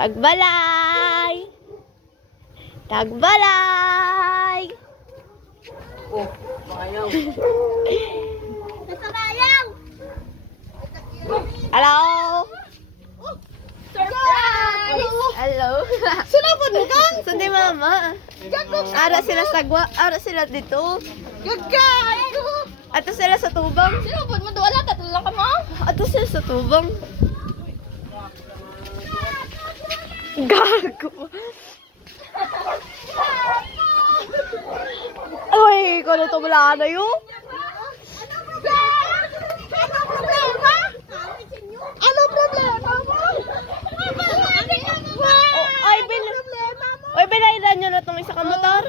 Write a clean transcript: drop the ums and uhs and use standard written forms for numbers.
Tagbalay! Tagbalay! Oh, mayaw. Nasarayaw! Hello! Surprise! Hello! Sinapod mo ka? Sundi mama. Ara sila sagwa, ara sila dito. Gagay! Ato sila sa tubang. Sinapod mo? Wala ka tulong ka mo? Ato sila sa tubang. Gago. Uy, kung ano ito wala na yun? Ano problema? Ano problema mo? Ay, Oy, binailan nyo na itong isa ka motor.